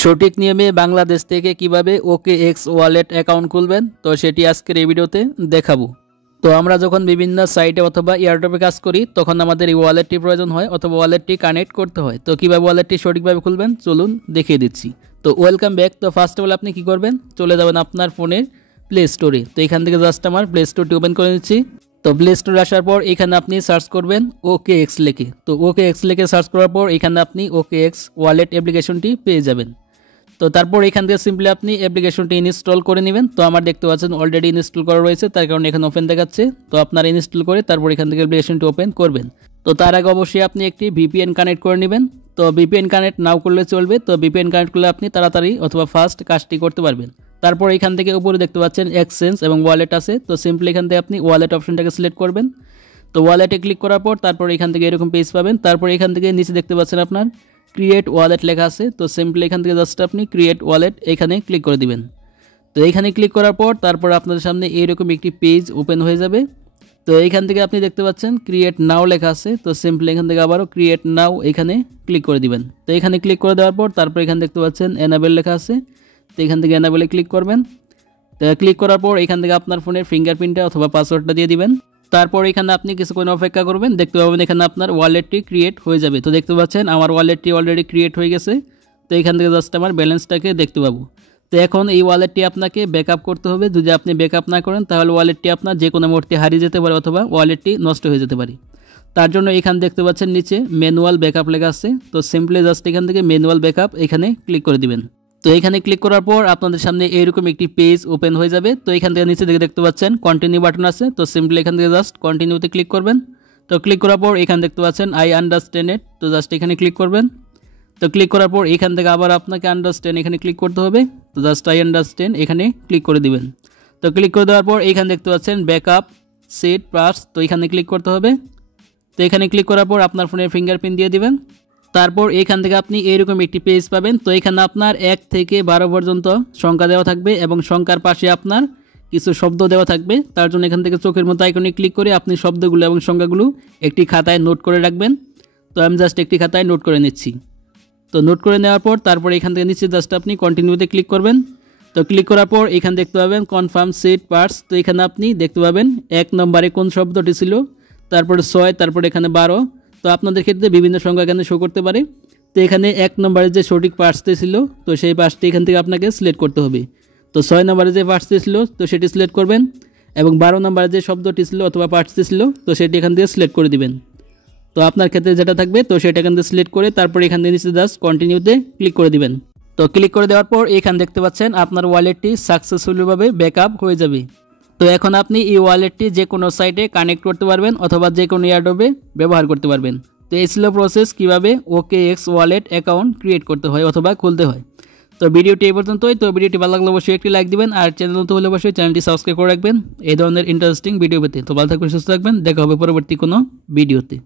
সঠিক নিয়মে বাংলাদেশ থেকে কিভাবে OKX ওয়ালেট অ্যাকাউন্ট খুলবেন তো সেটি আজকের এই ভিডিওতে দেখাবো। তো আমরা যখন বিভিন্ন সাইটে অথবা এয়ারড্রপে কাজ করি তখন আমাদের এই ওয়ালেটটি প্রয়োজন হয় অথবা ওয়ালেটটি কানেক্ট করতে হয়। তো কিভাবে ওয়ালেটটি সঠিকভাবে খুলবেন চলুন দেখিয়ে দিচ্ছি। তো ওয়েলকাম ব্যাক। তো ফার্স্ট অফ অল আপনি কি করবেন, চলে যাবেন আপনার ফোনের প্লে স্টোরে। তো এখান থেকে জাস্ট আমার প্লে স্টোরটি ওপেন করে নিচ্ছি। তো প্লে স্টোরে আসার পর এখানে আপনি সার্চ করবেন OKX লিখে। তো OKX লিখে সার্চ করার পর এখানে আপনি OKX ওয়ালেট অ্যাপ্লিকেশনটি পেয়ে যাবেন। তো তারপর এখান থেকে সিম্পলি আপনি অ্যাপ্লিকেশনটি ইনস্টল করে নেবেন। তো আমার দেখতে পাচ্ছেন অলরেডি ইনস্টল করা রয়েছে, তার কারণে এখানে ওপেন দেখাচ্ছে। তো আপনারা ইনস্টল করে তারপর এখান থেকে অ্যাপ্লিকেশনটি ওপেন করবেন। তো তার আগে অবশ্যই আপনি একটি VPN কানেক্ট করে নেবেন। তো VPN কানেক্ট নাও করলে চলবে। তো VPN কানেক্ট করলে আপনি তাড়াতাড়ি অথবা ফাস্ট কাজটি করতে পারবেন। তারপর এখান থেকে উপরে দেখতে পাচ্ছেন এক্সচেঞ্জ এবং ওয়ালেট আছে। তো সিম্পলি এখান থেকে আপনি ওয়ালেট অপশনটাকে সিলেক্ট করবেন। তো ওয়ালেটে ক্লিক করার পর তারপর এখান থেকে এরকম পেজ পাবেন। তারপর এখান থেকে নিচে দেখতে পাচ্ছেন আপনার ক্রিয়েট ওয়ালেট লেখা আছে। তো সিম্পলি এখান থেকে জাস্ট আপনি ক্রিয়েট ওয়ালেট এখানে ক্লিক করে দিবেন। তো এখানে ক্লিক করার পর তারপর আপনাদের সামনে এইরকম একটি পেজ ওপেন হয়ে যাবে। তো এইখান থেকে আপনি দেখতে পাচ্ছেন ক্রিয়েট নাও লেখা আছে। তো সিম্পলি এখান থেকে আবারও ক্রিয়েট নাও এখানে ক্লিক করে দিবেন। তো এখানে ক্লিক করে দেওয়ার পর তারপর এখানে দেখতে পাচ্ছেন এনাবেল লেখা আছে। তো এখান থেকে এনাবেলে ক্লিক করবেন। তো ক্লিক করার পর এখান থেকে আপনার ফোনের ফিঙ্গারপ্রিন্টটা অথবা পাসওয়ার্ডটা দিয়ে দিবেন। তারপর এখানে আপনি কিছুক্ষণ অপেক্ষা করবেন, দেখতে পাবেন এখানে আপনার ওয়ালেটটি ক্রিয়েট হয়ে যাবে। তো দেখতে পাচ্ছেন আমার ওয়ালেটটি অলরেডি ক্রিয়েট হয়ে গেছে। তো এখান থেকে জাস্ট আমার ব্যালেন্সটাকে দেখতে পাবো। তো এখন এই ওয়ালেটটি আপনাকে ব্যাকআপ করতে হবে। যদি আপনি ব্যাকআপ না করেন তাহলে ওয়ালেটটি আপনার যে কোনো মুহূর্তে হারিয়ে যেতে পারে অথবা ওয়ালেটটি নষ্ট হয়ে যেতে পারে। তার জন্য এখানে দেখতে পাচ্ছেন নিচে ম্যানুয়াল ব্যাকআপ লেখা আছে। তো সিম্পলি জাস্ট এখান থেকে ম্যানুয়াল ব্যাকআপ এখানে ক্লিক করে দিবেন। তো এখানে ক্লিক করার পর আপনাদের সামনে এইরকম একটি পেজ ওপেন হয়ে যাবে। তো এখান থেকে নিচে দিকে দেখতে পাচ্ছেন কন্টিনিউ বাটন আছে। তো সিম্পলি এখান থেকে জাস্ট কন্টিনিউতে ক্লিক করবেন। তো ক্লিক করার পর এখানে দেখতে পাচ্ছেন আই আন্ডারস্ট্যান্ড ইট। তো জাস্ট এখানে ক্লিক করবেন। তো ক্লিক করার পর এখান থেকে আবার আপনাকে আন্ডারস্ট্যান্ড এখানে ক্লিক করতে হবে। তো জাস্ট আই আন্ডারস্ট্যান্ড এখানে ক্লিক করে দিবেন। তো ক্লিক করে দেওয়ার পর এখানে দেখতে পাচ্ছেন ব্যাকআপ সেট পাস। তো এখানে ক্লিক করতে হবে। তো এখানে ক্লিক করার পর আপনার ফোনের ফিঙ্গারপ্রিন্ট দিয়ে দিবেন। তারপর এখান থেকে আপনি এরকম একটি পেজ পাবেন। তো এখানে আপনার 1 থেকে 12 পর্যন্ত সংখ্যা দেওয়া থাকবে এবং সংখ্যার পাশে আপনার কিছু শব্দ দেওয়া থাকবে। তার জন্য এখান থেকে চোখের মতো আইকনে ক্লিক করে আপনি শব্দগুলো এবং সংখ্যাগুলো একটি খাতায় নোট করে রাখবেন। তো আমি জাস্ট একটি খাতায় নোট করে নিচ্ছি। তো নোট করে নেওয়ার পর তারপর এখান থেকে নিচে জাস্ট আপনি কন্টিনিউতে ক্লিক করবেন। তো ক্লিক করার পর এখানে দেখতে পাবেন কনফার্ম সেট পার্টস। তো এখানে আপনি দেখতে পাবেন 1 নম্বরে কোন শব্দটি ছিল, তারপরে 6, তারপরে এখানে 12। তো আপনাদের ক্ষেত্রে বিভিন্ন সংখ্যা এখানে শো করতে পারে। তো এখানে 1 নম্বরে যে সঠিক পার্টসটি ছিল তো সেই পার্টসটি এখান থেকে আপনাকে সিলেক্ট করতে হবে। তো 6 নম্বরে যে পার্টসটি ছিল তো সেটি সিলেক্ট করবেন এবং 12 নম্বরে যে শব্দটি ছিল অথবা পার্টসটি ছিল তো সেটি এখান থেকে সিলেক্ট করে দিবেন। তো আপনার ক্ষেত্রে যেটা থাকবে তো সেটা এখান থেকে সিলেক্ট করে তারপর এখান থেকে নিচে জাস্ট কন্টিনিউতে ক্লিক করে দিবেন। তো ক্লিক করে দেওয়ার পর এখানে দেখতে পাচ্ছেন আপনার ওয়ালেটটি সাকসেসফুলিভাবে ব্যাকআপ হয়ে যাবে। তো এখন আপনি এই ওয়ালেটটি যে কোনো সাইটে কানেক্ট করতে পারবেন অথবা যে কোনো এয়ারড্রপে ব্যবহার করতে পারবেন। তো এই ছিল প্রসেস কীভাবে OKX ওয়ালেট অ্যাকাউন্ট ক্রিয়েট করতে হয় অথবা খুলতে হয়। তো ভিডিওটি এই পর্যন্তই। তো ভিডিওটি ভালো লাগলে অবশ্যই একটি লাইক দিবেন আর চ্যানেল নতুন হলে অবশ্যই চ্যানেলটি সাবস্ক্রাইব করে রাখবেন এই ধরনের ইন্টারেস্টিং ভিডিও পেতে। তো ভালো থাকবেন, সুস্থ থাকবেন, দেখা হবে পরবর্তী কোনো ভিডিওতে।